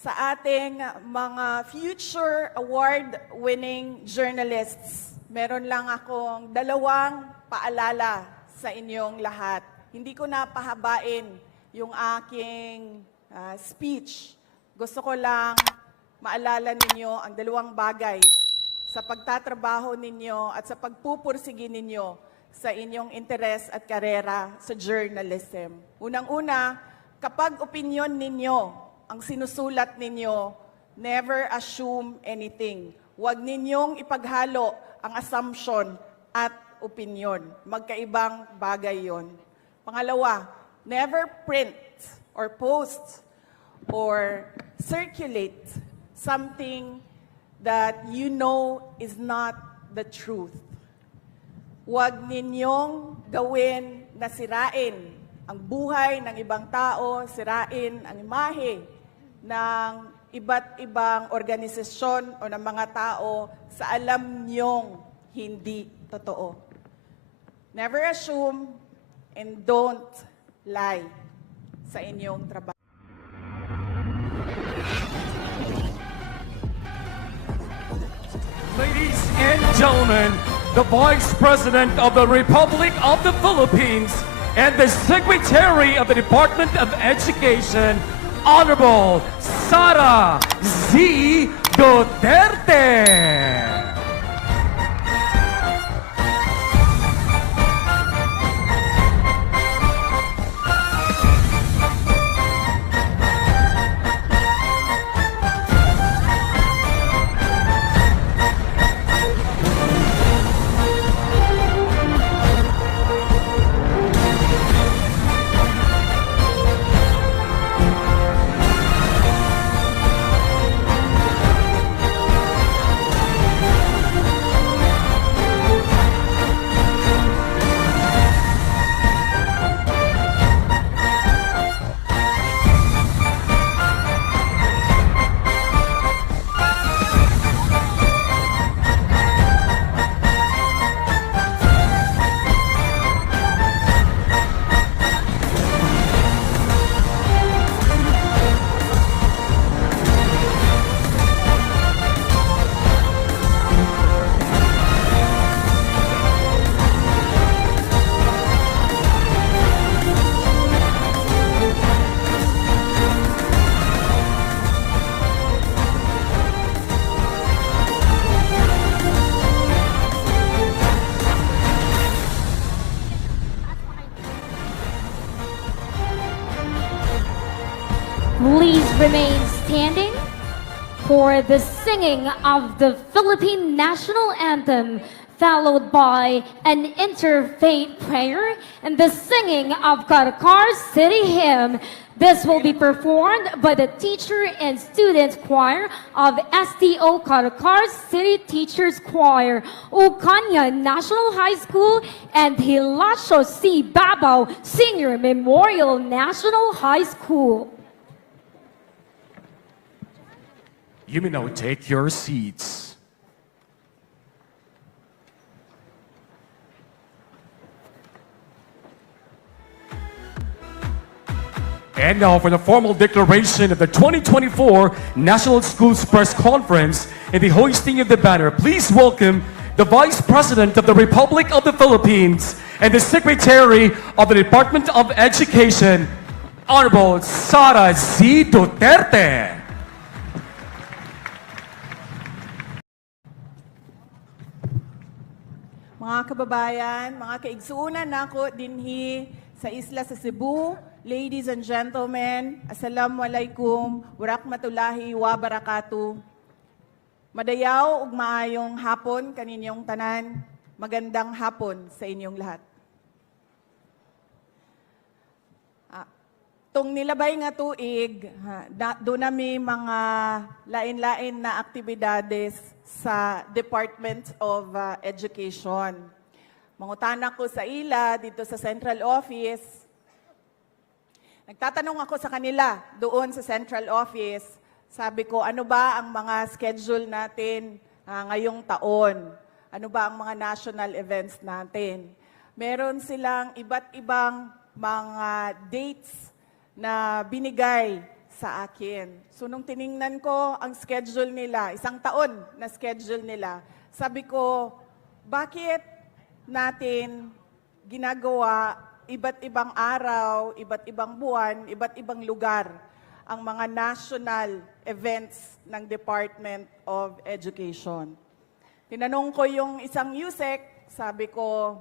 sa ating mga future award-winning journalists. Meron lang akong dalawang paalala sa inyong lahat. Hindi ko na pahabain yung aking ah, speech. Gusto ko lang maalala ninyo ang dalawang bagay sa pagtatrabaho ninyo at sa pagpupursigi ninyo sa inyong interes at karera sa journalism. Unang-una, kapag opinion ninyo ang sinusulat ninyo, never assume anything. Huwag ninyong ipaghalo ang assumption at opinion. Magkaibang bagay yon. Pangalawa, never print or post or circulate something that you know is not the truth. Huwag ninyong gawin na sirain ang buhay ng ibang tao, sirain ang imahe ng iba't ibang organisasyon o ng mga tao sa alam niyong hindi totoo. Never assume and don't lie sa inyong trabaho. Ladies and gentlemen, the Vice President of the Republic of the Philippines and the Secretary of the Department of Education, Honorable Sara Z. Duterte. The singing of the Philippine national anthem, followed by an interfaith prayer and the singing of Karakar's city hymn. This will be performed by the teacher and student choir of STO Karakar City Teachers Choir, Ukanya National High School, and Hilasho C. Babao Senior Memorial National High School. You may now take your seats. And now for the formal declaration of the 2024 National Schools Press Conference and the hoisting of the banner, please welcome the Vice President of the Republic of the Philippines and the Secretary of the Department of Education, Honorable Sara Z. Duterte. Mga kababayan, mga kaigsuunan nako dinhi sa isla sa Cebu, ladies and gentlemen, Assalamualaikum, Warakmatullahi wa barakatuh. Madayaw ug maayong hapon kaninyong tanan. Magandang hapon sa inyong lahat. Tung nilabay nga tuig, doon nami mga lain-lain na aktibidades sa Department of ah, Education. Mangutana ko sa ila dito sa Central Office. Nagtatanong ako sa kanila doon sa Central Office. Sabi ko, ano ba ang mga schedule natin ah, ngayong taon? Ano ba ang mga national events natin? Meron silang iba't ibang mga dates na binigay sa akin. So nung tiningnan ko ang schedule nila, isang taon na schedule nila, sabi ko, bakit natin ginagawa iba't ibang araw, iba't ibang buwan, iba't ibang lugar ang mga national events ng Department of Education. Tinanong ko yung isang USEC, sabi ko,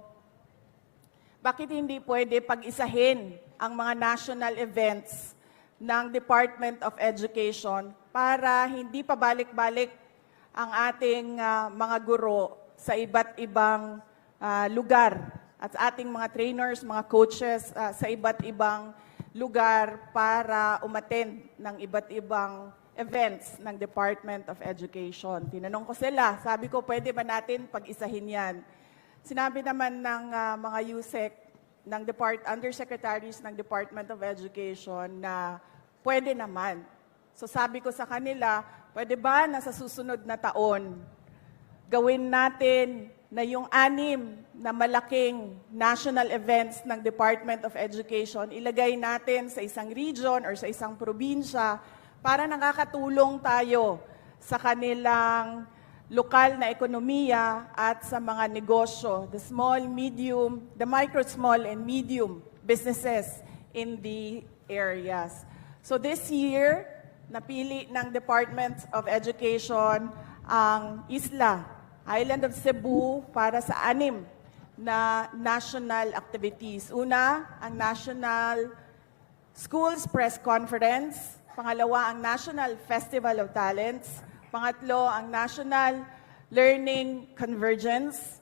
bakit hindi pwede pag-isahin ang mga national events ng Department of Education para hindi pabalik-balik ang ating ah, mga guro sa iba't ibang ah, lugar at ating mga trainers, mga coaches ah, sa iba't ibang lugar para umattend ng iba't ibang events ng Department of Education. Tinanong ko sila, sabi ko, pwede ba natin pag-isahin yan? Sinabi naman ng ah, mga USEC, ng depart undersecretaries ng Department of Education na pwede naman. So sabi ko sa kanila, pwede ba na sa susunod na taon, gawin natin na yung anim na malaking national events ng Department of Education, ilagay natin sa isang region or sa isang probinsya para nakakatulong tayo sa kanilang lokal na ekonomiya at sa mga negosyo, the small, medium, the micro, small, and medium businesses in the areas. So this year, napili ng Department of Education ang isla, Island of Cebu, para sa anim na national activities. Una, ang National Schools Press Conference. Pangalawa, ang National Festival of Talents. Pangatlo, ang National Learning Convergence.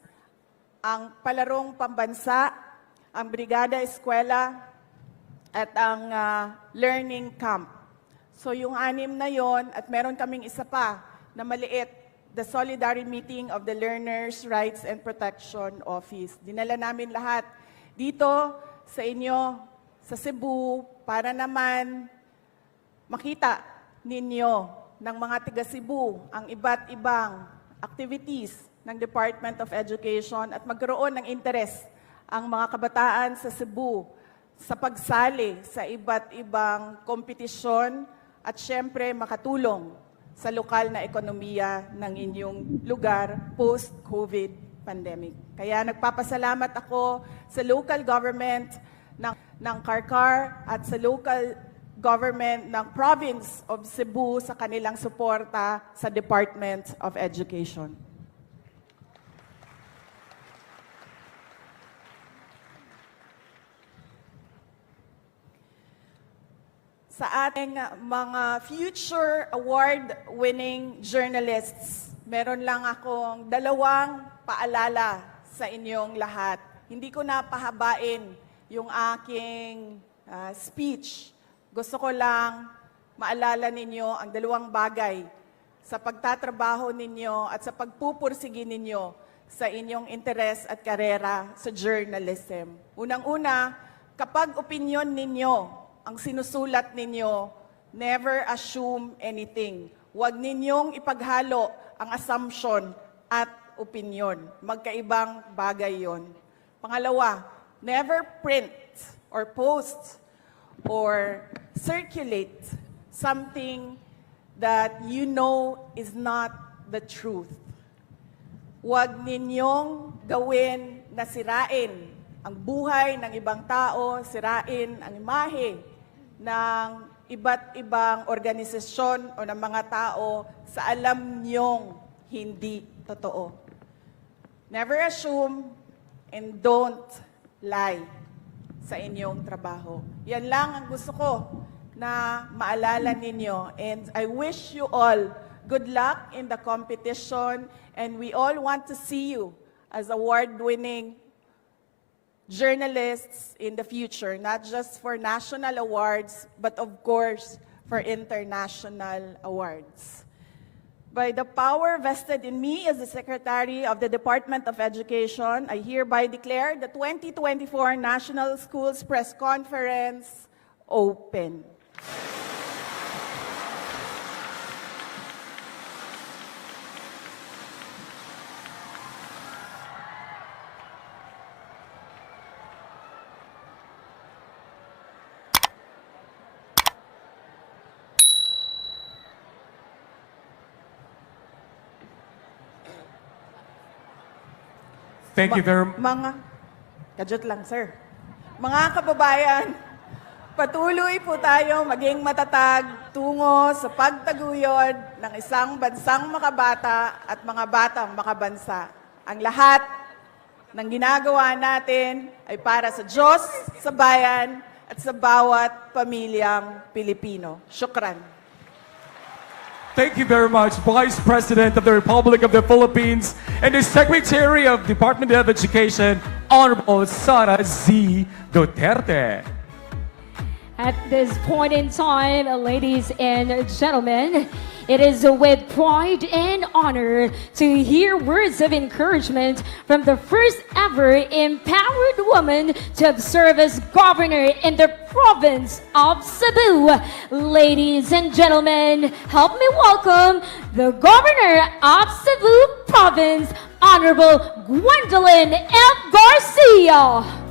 Ang Palarong Pambansa, ang Brigada Eskwela, at ang ah, Learning Camp. So yung anim na yon at meron kaming isa pa na maliit, the Solidarity Meeting of the Learners' Rights and Protection Office. Dinala namin lahat dito sa inyo, sa Cebu, para naman makita ninyo ng mga tiga Cebu ang iba't ibang activities ng Department of Education at magkaroon ng interes ang mga kabataan sa Cebu sa pagsali sa iba't ibang kompetisyon at syempre makatulong sa lokal na ekonomiya ng inyong lugar post-COVID pandemic. Kaya nagpapasalamat ako sa local government ng, ng Karkar at sa local government ng province of Cebu sa kanilang suporta sa Department of Education. sa ating mga future award-winning journalists, meron lang akong dalawang paalala sa inyong lahat. Hindi ko na pahabain yung aking ah, speech. Gusto ko lang maalala ninyo ang dalawang bagay sa pagtatrabaho ninyo at sa pagpupursigi ninyo sa inyong interes at karera sa journalism. Unang-una, kapag opinion ninyo ang sinusulat ninyo, never assume anything. Huwag ninyong ipaghalo ang assumption at opinion. Magkaibang bagay yon. Pangalawa, never print or post or circulate something that you know is not the truth. Huwag ninyong gawin na sirain ang buhay ng ibang tao, sirain ang imahe ng iba't ibang organisasyon o ng mga tao sa alam niyong hindi totoo. Never assume and don't lie sa inyong trabaho. Yan lang ang gusto ko na maalala ninyo. And I wish you all good luck in the competition and we all want to see you as award-winning journalists in the future, not just for national awards, but of course for international awards. By the power vested in me as the Secretary of the Department of Education, I hereby declare the 2024 National Schools Press Conference open. Thank you very much. Mga, kajot lang, sir. Mga kababayan, patuloy po tayo maging matatag tungo sa pagtaguyod ng isang bansang makabata at mga batang makabansa. Ang lahat ng ginagawa natin ay para sa Diyos, sa bayan, at sa bawat pamilyang Pilipino. Shukran. Thank you very much, Vice President of the Republic of the Philippines and the Secretary of Department of Education, Honorable Sara Z. Duterte. At this point in time, ladies and gentlemen, it is with pride and honor to hear words of encouragement from the first ever empowered woman to have served as governor in the province of Cebu. Ladies and gentlemen, help me welcome the governor of Cebu province, Honorable Gwendolyn F. Garcia.